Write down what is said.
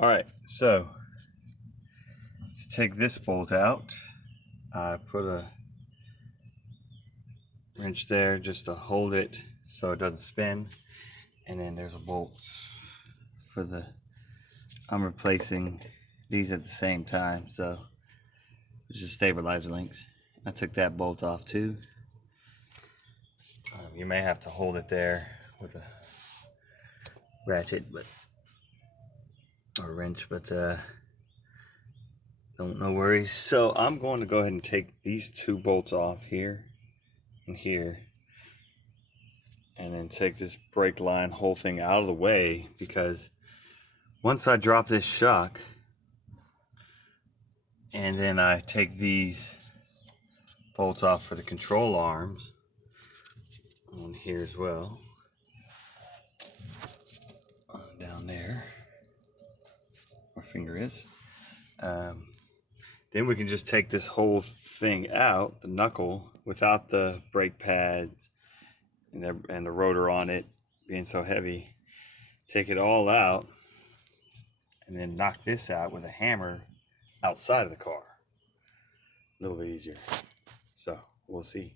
Alright, so to take this bolt out, I put a wrench there just to hold it so it doesn't spin, and then there's a bolt for I'm replacing these at the same time, so it's just stabilizer links. I took that bolt off too. You may have to hold it there with a ratchet or wrench, but no worries. So I'm going to go ahead and take these two bolts off here and here, and then take this brake line whole thing out of the way, because once I drop this shock and then I take these bolts off for the control arms on here as well, down there my finger is, then we can just take this whole thing out, the knuckle, without the brake pads and the rotor on it being so heavy. Take it all out and then knock this out with a hammer outside of the car. A little bit easier. So we'll see.